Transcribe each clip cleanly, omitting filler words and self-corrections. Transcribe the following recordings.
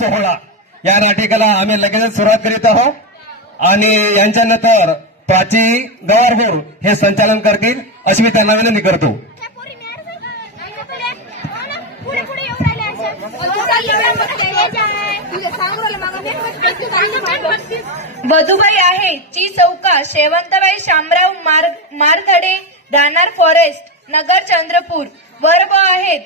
सोहळा या नाटिकाला आम्ही लगेच सुरुवात करीत आहोत आणि यांच्यानंतर प्राची गवारगोर हे संचालन करतील अशी मी त्यांना विनंती करतो. वधूबाई आहे ची चौका शेवंतबाई शामराव मारधडे राहणार फॉरेस्ट नगर चंद्रपूर. वर्ब आहेत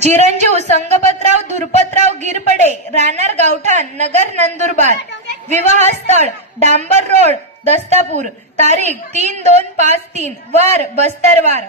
चिरंजीव संगपतराव धुरपतराव गिरपडे राहणार गावठाण नगर नंदुरबार. विवाह स्थळ डांबर रोड दस्तापूर. तारीख 3/2/53. वार बस्तरवार.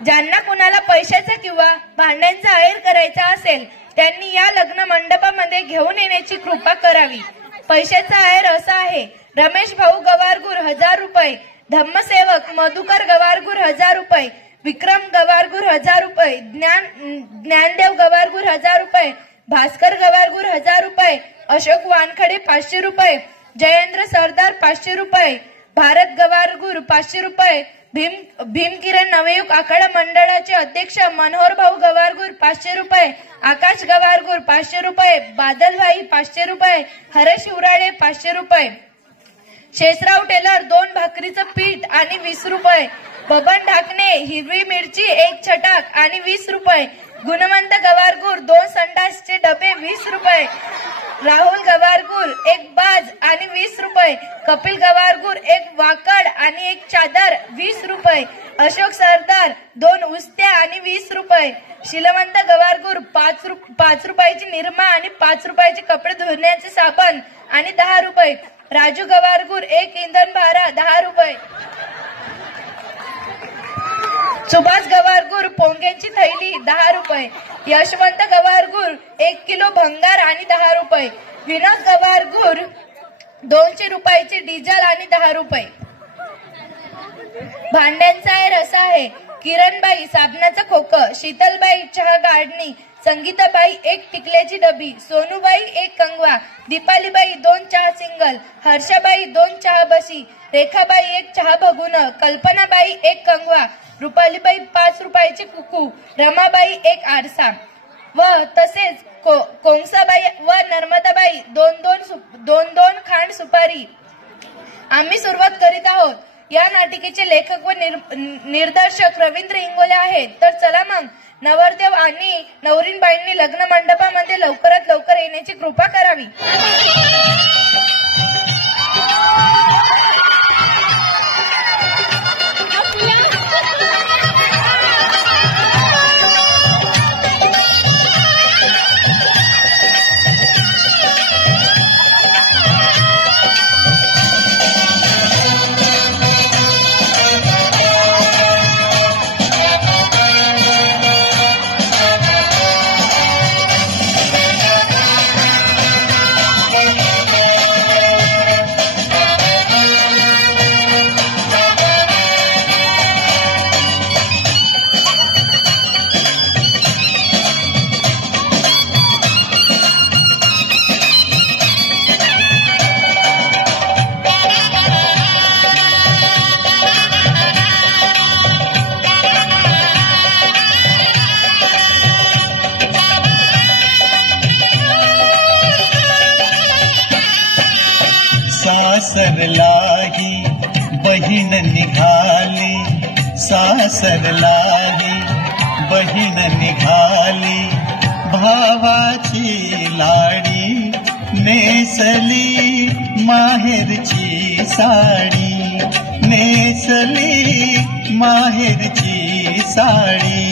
ज्यांना कुणाला पैशाचा किंवा भांड्यांचा आहेर करायचा असेल त्यांनी या लग्न मंडपामध्ये घेऊन येण्याची कृपा करावी. पैशाचा आहेर असा आहे: रमेश भाऊ गवारगुर 1000 रुपये, धम्मसेवक मधुकर गवारगुर 1000 रुपये, विक्रम गवारगुर 1000 रुपये, ज्ञानदेव गवारगुर 1000 रुपये, भास्कर गवारगुर 1000 रुपये, अशोक वानखडे 500 रुपये, जयेंद्र सरदार 500 रुपये, भारत गवारगुर 500 रुपये, भीमकिरण नवयुग आखाडा मंडळाचे अध्यक्ष मनोहर भाऊ गवारगुर 500 रुपये, आकाश गवारगुर 500 रुपये, बादलभाई 500 रुपये, हरेश उराळे 500 रुपये, शेषराव टेलर 2 भाकरीचं पीठ आणि 20 रुपये, बबन ढाकणे हिरवी मिरची 1 छटाक आणि 20 रुपये, गुणवंत गवारगुर 2 संडासचे डबे 20 रुपये, राहुल गवारगुर 1 बाज आणि 20 रुपये, कपिल गवारगुर 1 वाकड आणि 1 चादर 20 रुपये, अशोक सरदार 2 उस्त्या आणि 20 रुपये, शीलवंत गवारगुर 5 रुपयाची निरमा आणि 5 रुपयाचे कपडे धुण्याचे साबण आणि 10 रुपये, राजू गवारगुर 1 इंधन भाडा 10 रुपये, सुभाष गवारगुर पोंग्यांची थैली 10 रुपये, यशवंत गवारगुर 1 किलो भंगार आणि 10 रुपये, विनोद गवारगुर 200 रुपयाचे डिझेल आणि 10 रुपये. भांड्यांचा आहेर असा आहे: किरणबाई साबणाचा खोकं, शीतलबाई चहा गाडणी, संगीताबाई 1 टिकल्याची डबी, सोनूबाई 1 कंगवा, दीपालीबाई 2 चहा सिंगल, हर्षाबाई 2 चहा बशी, रेखाबाई 1 चहा भगुन, कल्पनाबाई 1 कंगवा, रुपालीबाई 5 रुपयाचे कुकू, रमाबाई 1 आरसा व तसेच कोंसाबाई व नर्मदाबाई 2 खांड सुपारी. आम्ही सुरुवात करीत आहोत. या नाटिकेचे लेखक व निर्देशक रवींद्र इंगोले आहेत. तर चला मग नवरदेव आणि नवरीनबाईंनी लग्न मंडपामध्ये लवकरात लवकर येण्याची कृपा करावी. सासरलाही बहीण निघाली, सासरलाही बहीण निघाली, भावाची लाडी नेसली माहेरची साडी, नेसली माहेरची साडी.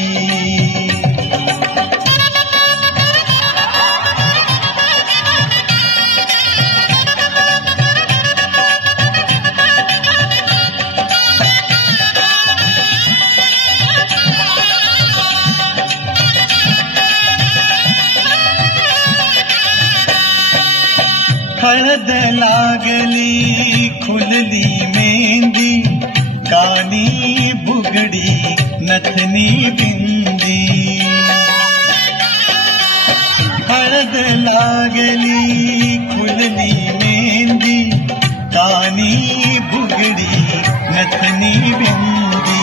हळद लागली खुलली मेहंदी, कानी बुगडी नथनी बिंदी, हळद लागली खुलली मेहंदी, कानी बुगडी नथनी बिंदी,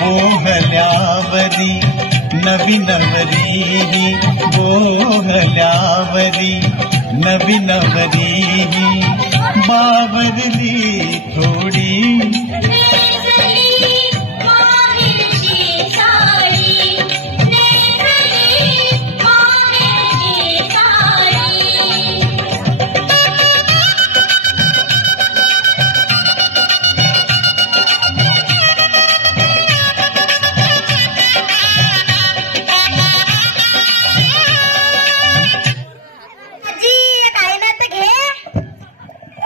बोहल्यावरी नवी नवरी, बावरी नवी नवरी बावरली थोडी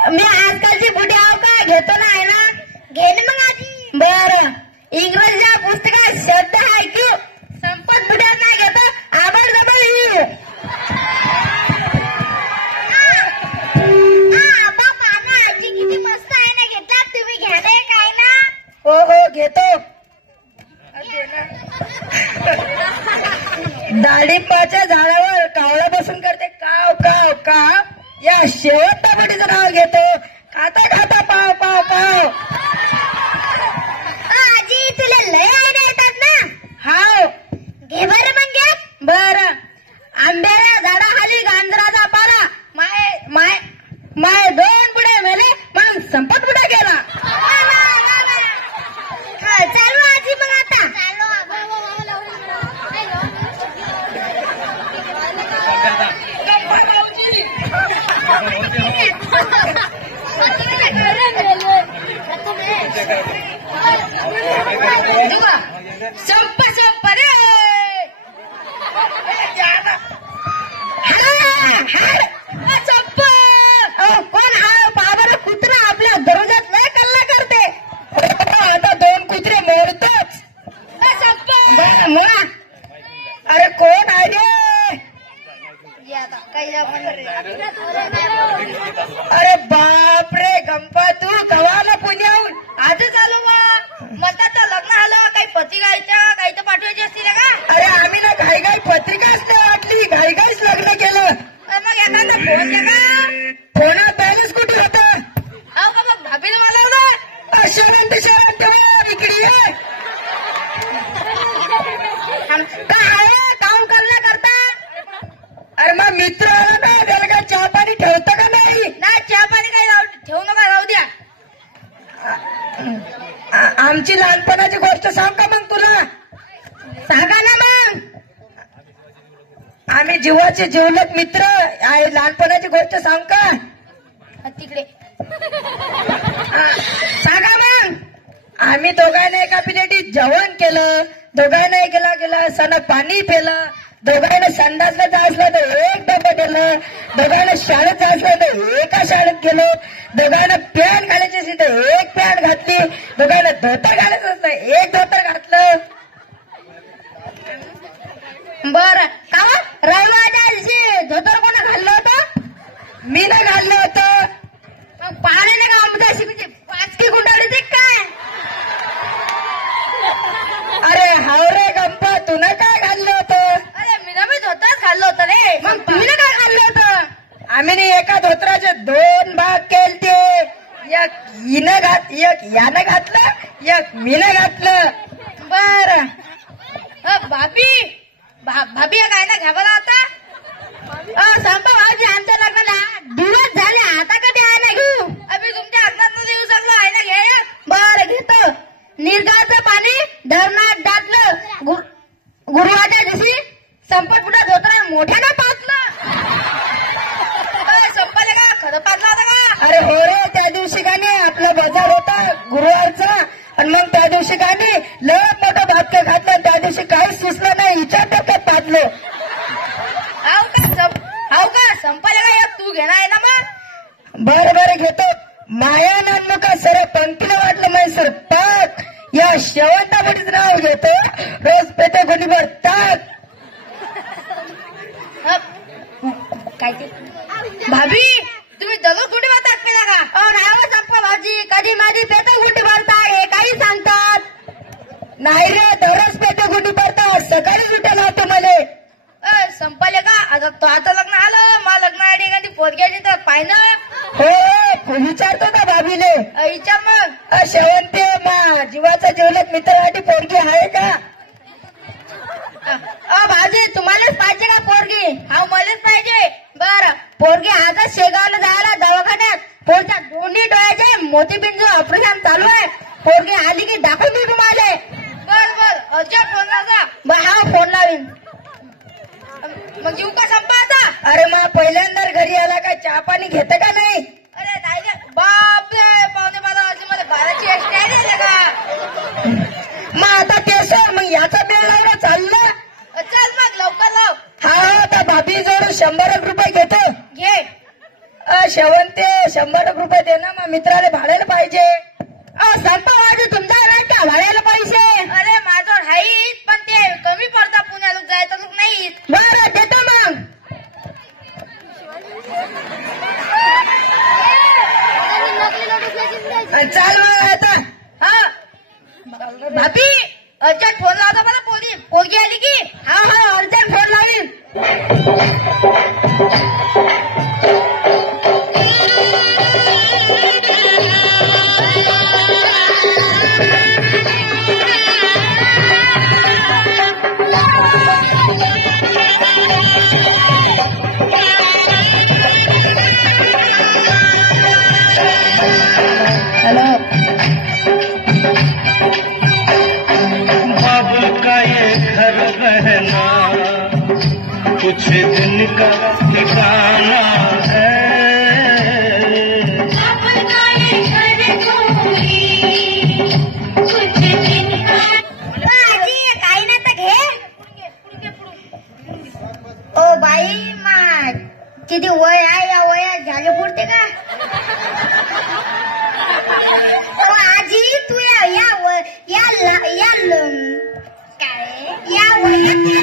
मी आजकालची बुढी आहो का घेतो ना आहे ना घे ना मग आधी बर इंग्रजीच्या पुस्तकात शब्द आहे की संपत बुड्यात नाही घेतो आबड जबड येऊ आजी किती मस्त आहे ना घेतला तुम्ही घ्या रे काय ना हो हो घेतो डाळिंबाच्या झाडावर कावळा बसून करते काव काव काव या शेवटच्या बडीचं नाव घेतो खाता खाता पाव पाव पाव आजी तुला लय आयडिया येतात ना हाव घे बरं मग घे बरं आंब्याच्या झाडाखाली गांजराचा पारा माय माय माय दोन बुडे मेले मग संपत बुडा गेला चालू आजी मग आता संप संप रे संप कोण हा बाबर कुत्रा आपल्या दररोजात लय कल्ला करते आता दोन कुत्रे मोडतोच संप मोडा अरे कोण आहे रे अरे बापरे गंपा तू कवाला पुण्याहून आजच आलो बा म्हणतात तर लग्न आलं काही पत्रिकाच्या काही तर पाठवायची असतील का अरे आम्ही ना घाई घाई पत्रिकाच नाही वाटली घाई घाईच लग्न केलं मग एखादा फोन द्या का फोनात बॅलन्स कुठे होता अहो का मग भाभीला मला शरण ठेवा इकडे काय काम करण्याकरता अरे मग मित्र आला ना त्याला काय चहा पाणी ठेवतं का नाही ना चहा पाणी काही ठेवू नका राहू द्या आमची लहानपणाची गोष्ट सांग का मग तुला सांगा ना मग आम्ही जीवाचे जीवलक मित्र आहे लहानपणाची गोष्ट सांग का तिकडे सांगा मग आम्ही दोघांना एका प्लेटीत जेवण केलं दोघांना गेला सण पाणी पिलं दोघांना संडासला जायचं तर एक डबा दिलं दोघांना शाळेत जायचं तर एका शाळेत गेलो दोघांना पॅन्ट घालायची असेल तर एक पॅन्ट घातली दोघांना धोतर घालायचं असतं एक धोतर घातलं बर का रविवारच्या दिवशी धोतर कोणा घाललं होतं मी नाही घाललं होतं मग पाणी नाही का आमच्या शिकूची पाचकी गुंडाळी ते काय अरे हावरे गंपा तू ना काय घाललं होतं अरे मी ना धोतरच घाललं होतं रे मग तुम्ही काय घाललं होतं आम्ही एका धोतराचे दोन भाग केलते एक हिनं एक यानं घातलं एक मीनं घातलं बर भाभी भाभी काय ना घ्या बरं आता संपा भाऊजी आमच्या लग्नाला दिवस झाले आता कधी आहे ना घेऊ आम्ही तुमच्या हातात देऊ शकलो आहे ना घे बर घेतो निर्गाचं पाणी धरणात टाकलं गुरुवारच्या दिवशी संपत पुढे धोतर मोठ्यानं पाचलं संपाले का खरं पाचला होता का अरे हो रे त्या दिवशी का नाही आपला बाजार होता गुरुवारचा आणि मग त्या दिवशी का नाही लय मोठं भातकं घातलं त्या दिवशी काहीच सुचलं नाही हिच्या टप्प्यात पाचलो हाव का संपाले का एक तू घेणार आहे ना मग बरं घेतो माया नानमुका सर पंक्तीला वाटलं मैसूर पाक या शेवंतापटीच नाव घेतो रोज पेटे गुंडीभर ताक काय ते भाभी तुम्ही दररोज गुंडी भरतात पेला का राव संपा भाऊजी कधी माझी पेटे गुंडी भरता हे काही सांगतात नाही रे दररोज पेटे गुंडी भरतात सकाळी उठा लावतो मला संपाले का आता तो आता लग्न आलं मला लग्न आयडी एखादी पोरग्याची तर पाहिजे हो विचारतो ना भाभीले विचार मग शेवंते मा जीवाचा जीवलक मित्रासाठी पोरगी आहे का भाऊजी तुम्हालाच पाहिजे का पोरगी हा मलाच पाहिजे बर पोरगी आजच शेगावला जायला दवाखान्यात. पोरच्या दोन्ही डोळ्याचे मोतीबिंदू ऑपरेशन चालू आहे. पोरगी आली की दाखवून देऊ तुम्हाला. बर अजय फोन लावा. हा फोन लावीन. मग येऊ का संपाचा? अरे मला पहिल्यांदा घरी आला काय चहा पाणी घेतं का नाही? अरे नाही रे बापरे, पावणे 12 वाजले, मला 12ची एक्स्ट्रा दिले का? मग आता ते सोड, मग याचा बिल लावलं चाललं. चल मग लवकर लाव. हा त्या भाभी जवळ 100 रुपये घेतो. घे. शेवंते 100 रुपये दे ना, मग मित्राला भाड्याला पाहिजे. संपा वाजू तुमचा का भाड्याला पैसे? अरे माझं हाईत, पण ते कमी पडता, पुण्याला जायचं लोक नाही. बरं देतो मग. चाल मग आता. हा भाभी अर्जंट फोन लावता मला. पोरगी आली की. हा अर्जंट फोन लावीन. हेलो. बाबू का ये घर बहना कुछ दिन का ठिकाना है. काही नाही तर घे. ओ बाई मा किती वय आहे, या वयात झाले पुरते का? आजी तू या वयात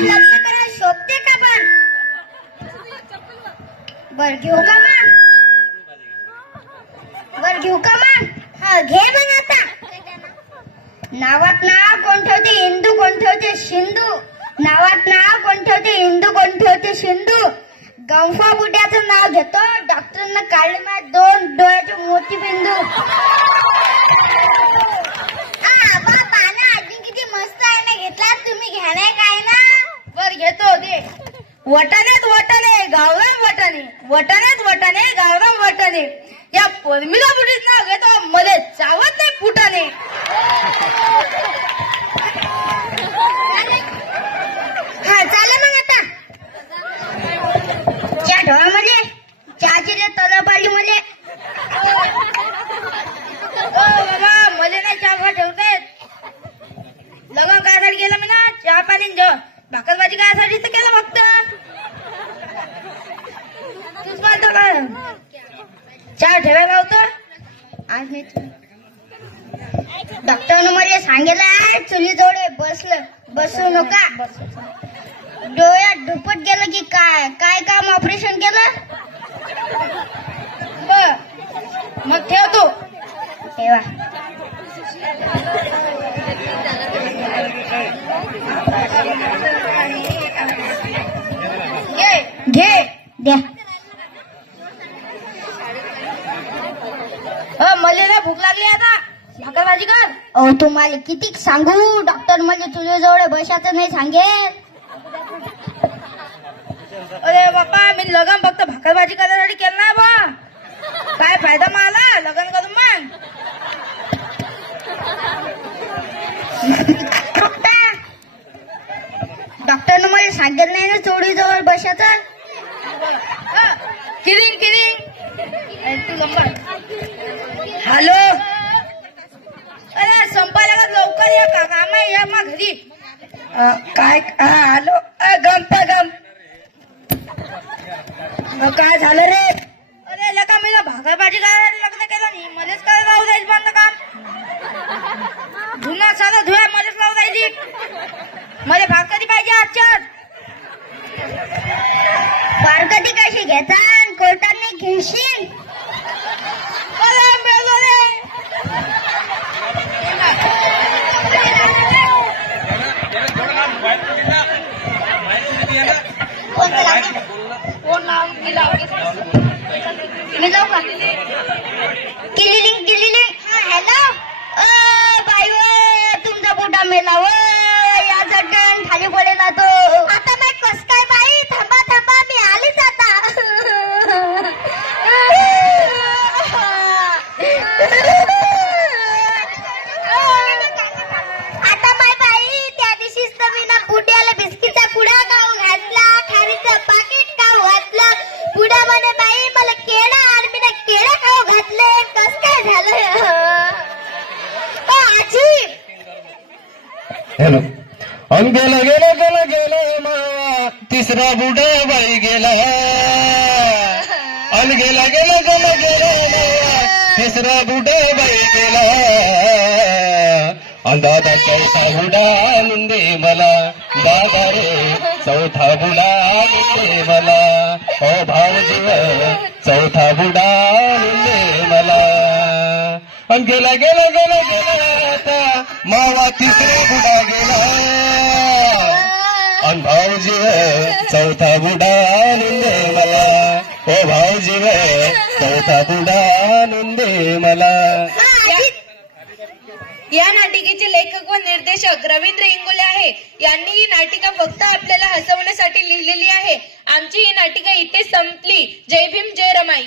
लग्न करायला शोभते का? पण बर घेऊ का मग? हा घे मग. आता नावात नाव कोण ठेवते हिंदू, कोण ठेवते सिंधू. नावात नाव कोण ठेवते हिंदू, कोण ठेवते सिंधू. गंफा बुड्याचं नाव घेतो. डॉक्टरनं काढले माझ्या 2 डोळ्याचे मोतीबिंदू. आजी किती मस्त आहे ना. घेतला तुम्ही? घ्यायला काय ना. बर घेतो. दे. वटाणे गावरान वटाणे गावरान वटाणे. या पद्मिला बुडीत नाव घेतो. मध्ये चावत नाही फुटाने. हा चालेल मग. आता चहा ठेवा मध्ये. चहाची रे तलब आली मध्ये. बाबा मध्ये नाही चहा ठेवतायत. लग्न कायसाठी गेलं म्हणा. चहा पाणी भाकरबाजी कायसाठी तर केलं फक्त. तूच बोलतो का? चहा ठेवायला होतं. आज मी डॉक्टरनं मला सांगितलं चुलीजवळ बसू नका. डोळ्यात दुपट गेलं की काय काम ऑपरेशन केलं. बर मग ठेवतो. ठेवा. घे द्या. मला ना भूक लागली आता. भाकरबाजी कर. अहो तुम्हाला किती सांगू. डॉक्टर म्हणजे तुझ्याजवळ बसायचं नाही सांगेल. अरे बाप्पा मी लग्न फक्त भाकरबाजी करायसाठी केलं ना बा. काय फायदा मला लग्न करून मग. डॉक्टरनं मला सांगितलं नाही ना चोळीजवळ बसायचं. किरिंग हॅलो. अरे संपायला लवकर या का काम आहे. या मग घरी. काय हॅलो. गम काय झालं रे? अरे लका मी भाकरबाजी करायला लग्न केलं नाही. मलाच काय लावू जाईल बंद काम. धुना साधा धुया मलाच लावू जायची. मला भाकरी पाहिजे आजच्यात. फारकती कशी घेता कोर्टाने घेशील. किलिलिंग. हॅलो बाई तुमचा पोटा मेला व. याचा टन खाली पडेल तो. आता मी कस काय बाई. थांबा मी आलीच आता. हॅलो. अन गेला गेला गेला गेला मावा तिसरा बुडा बाई गेला. अन गेला गेला गेला गेला मावा तिसरा बुडा बाई गेला. दादा चौथा बुडा आणून दे मला. दादा रे चौथा बुडा आणून दे मला. ओ भाऊजी चौथा बुडा आणून दे मला. अन गेला गेला गेला गेला आता मावा तिसरा बुडा गेला. अन भाऊजी चौथा बुडा आणून दे मला. ओ भाऊजी चौथा बुडा आणून दे मला. या नाटिकेचे लेखक व निर्देशक रवींद्र इंगोले आहे. यांनी ही नाटिका फक्त आपल्याला हसवण्यासाठी लिहिलेली आहे. आमची ही नाटिका इथे संपली. जय भीम जय रमाई.